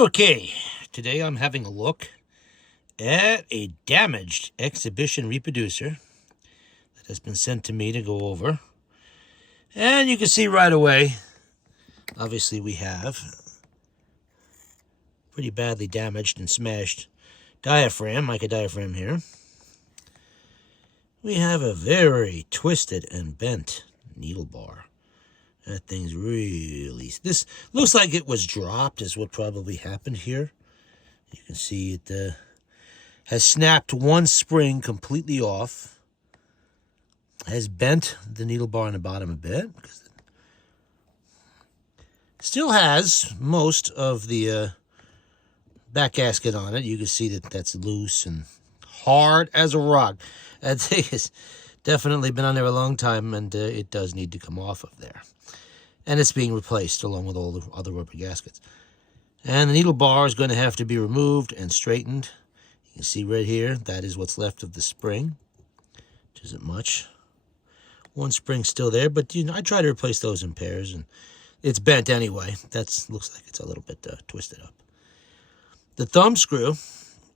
Okay, today I'm having a look at a damaged exhibition reproducer that has been sent to me to go over. And you can see right away, obviously we have pretty badly damaged and smashed diaphragm, mica diaphragm here. We have a very twisted and bent needle bar. That thing's really... This looks like it was dropped is what probably happened here. You can see it has snapped one spring completely off. Has bent the needle bar on the bottom a bit. Still has most of the back gasket on it. You can see that that's loose and hard as a rock. That thing has definitely been on there a long time, and it does need to come off of there. And it's being replaced along with all the other rubber gaskets. And the needle bar is going to have to be removed and straightened. You can see right here, that is what's left of the spring, which isn't much. One spring's still there, but I try to replace those in pairs, and it's bent anyway. That looks like it's a little bit twisted up. The thumb screw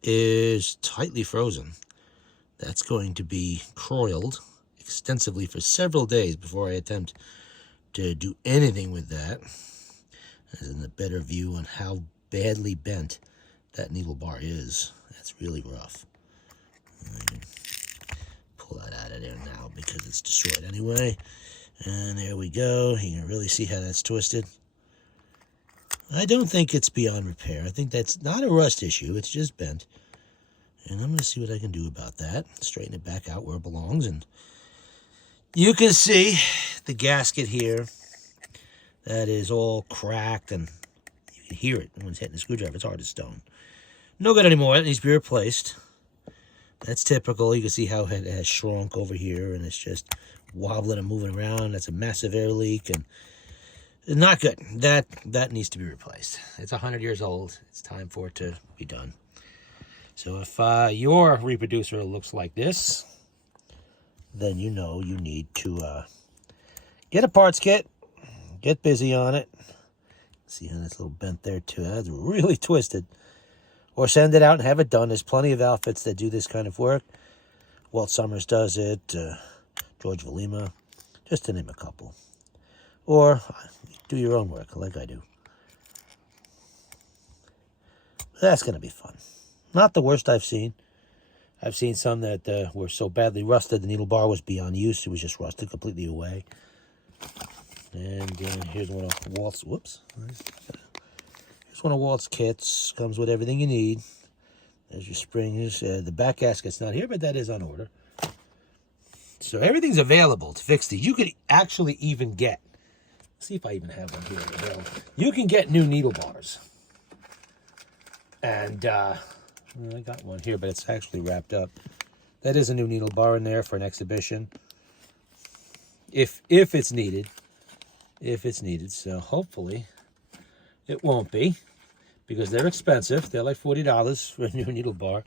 is tightly frozen. That's going to be croiled extensively for several days before I attempt to do anything with that. As in a better view on how badly bent that needle bar is. That's really rough. Pull that out of there now because it's destroyed anyway. And there we go. You can really see how that's twisted. I don't think it's beyond repair. I think that's not a rust issue. It's just bent. And I'm going to see what I can do about that. Straighten it back out where it belongs. And you can see the gasket here. That is all cracked, and you can hear it when it's hitting the screwdriver. It's hard as stone. No good anymore. It needs to be replaced. That's typical. You can see how it has shrunk over here, and it's just wobbling and moving around. That's a massive air leak, and it's not good. That needs to be replaced. It's 100 years old. It's time for it to be done. So if your reproducer looks like this, then you know you need to get a parts kit. Get busy on it. See how that's a little bent there too. That's really twisted. Or send it out and have it done. There's plenty of outfits that do this kind of work. Walt Summers does it. George Valima. Just to name a couple. Or do your own work like I do. That's going to be fun. Not the worst I've seen. I've seen some that were so badly rusted the needle bar was beyond use. It was just rusted completely away. And here's one of Walt's, whoops. Here's one of Walt's kits. Comes with everything you need. There's your springs. The back gasket's not here, but that is on order. So everything's available to fix these. You could actually even get, see if I even have one here available. You can get new needle bars. And I got one here, but it's actually wrapped up. That is a new needle bar in there for an exhibition. If it's needed. If it's needed. So hopefully it won't be, because they're expensive. They're like $40 for a new needle bar.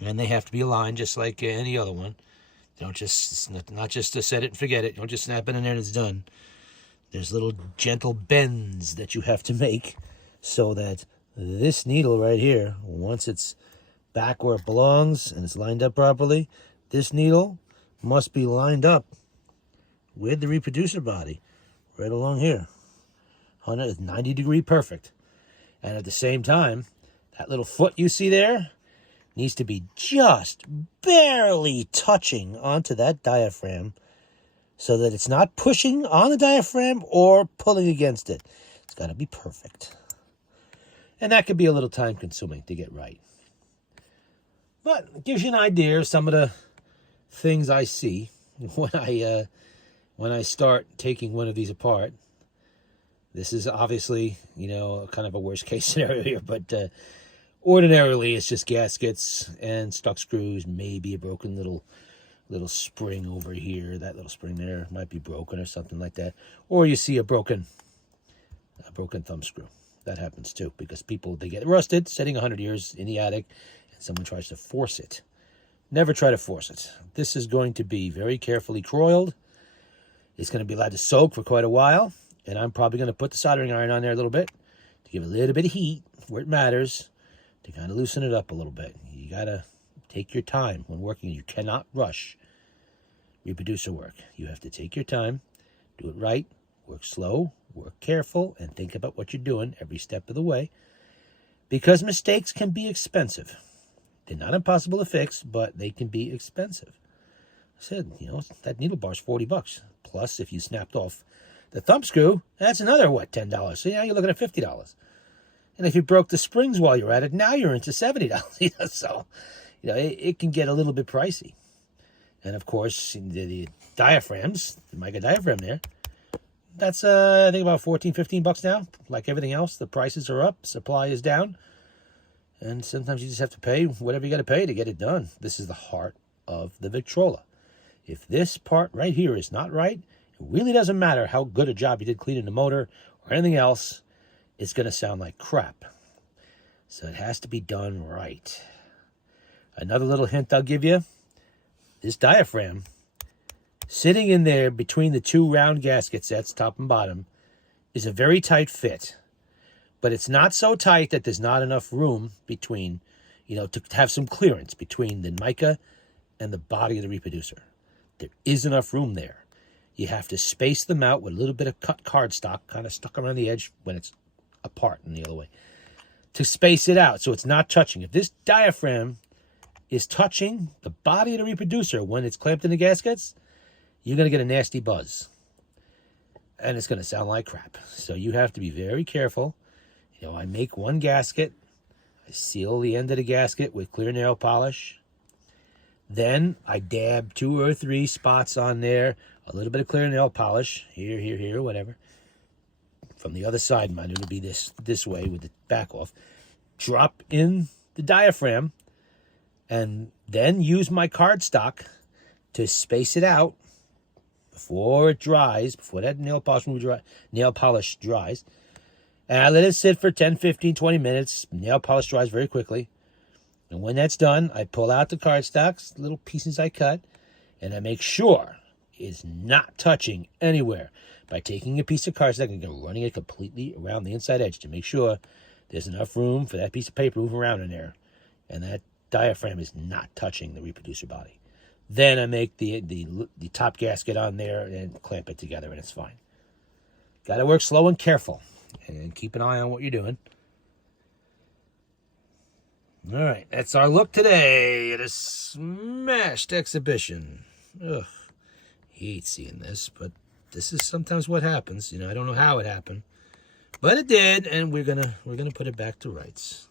And they have to be aligned just like any other one. Don't just, not just to set it and forget it. Don't just snap it in there and it's done. There's little gentle bends that you have to make so that this needle right here, once it's back where it belongs and it's lined up properly, this needle must be lined up with the reproducer body right along here. 190 degree perfect. And at the same time, that little foot you see there needs to be just barely touching onto that diaphragm so that it's not pushing on the diaphragm or pulling against it. It's got to be perfect. And that could be a little time consuming to get right. But it gives you an idea of some of the things I see when I start taking one of these apart. This is obviously, kind of a worst case scenario here, but ordinarily it's just gaskets and stuck screws, maybe a broken little spring over here. That little spring there might be broken or something like that. Or you see a broken thumb screw. That happens too, because they get rusted, sitting 100 years in the attic, and someone tries to force it. Never try to force it. This is going to be very carefully croiled. It's going to be allowed to soak for quite a while, and I'm probably going to put the soldering iron on there a little bit to give a little bit of heat where it matters, to kind of loosen it up a little bit. You got to take your time when working. You cannot rush reproducer work. You have to take your time, do it right, work slow, work careful, and think about what you're doing every step of the way, because mistakes can be expensive. They're not impossible to fix, but they can be expensive. I said, that needle bar is $40. Plus, if you snapped off the thumb screw, that's another, $10? So now you're looking at $50. And if you broke the springs while you're at it, now you're into $70. So, it can get a little bit pricey. And of course, the diaphragms, the mica diaphragm there, that's, I think about $14, $15 now. Like everything else, the prices are up, supply is down. And sometimes you just have to pay whatever you got to pay to get it done. This is the heart of the Victrola. If this part right here is not right, it really doesn't matter how good a job you did cleaning the motor or anything else, it's going to sound like crap. So it has to be done right. Another little hint I'll give you, this diaphragm, sitting in there between the two round gasket sets, top and bottom, is a very tight fit. But it's not so tight that there's not enough room between, to have some clearance between the mica and the body of the reproducer. There is enough room there. You have to space them out with a little bit of cut cardstock, kind of stuck around the edge when it's apart and the other way, to space it out so it's not touching. If this diaphragm is touching the body of the reproducer when it's clamped in the gaskets, you're going to get a nasty buzz. And it's going to sound like crap. So you have to be very careful. I make one gasket. I seal the end of the gasket with clear nail polish. Then I dab 2 or 3 spots on there, a little bit of clear nail polish, here, whatever. From the other side, mine would be this way with the back off. Drop in the diaphragm, and then use my cardstock to space it out before it dries, before that nail polish dries. And I let it sit for 10, 15, 20 minutes. Nail polish dries very quickly. And when that's done, I pull out the cardstocks, little pieces I cut, and I make sure it's not touching anywhere by taking a piece of cardstock and running it completely around the inside edge to make sure there's enough room for that piece of paper to move around in there. And that diaphragm is not touching the reproducer body. Then I make the top gasket on there and clamp it together, and it's fine. Got to work slow and careful. And keep an eye on what you're doing. All right, that's our look today at a smashed exhibition. Ugh, hate seeing this, but this is sometimes what happens. I don't know how it happened, but it did, and we're gonna put it back to rights.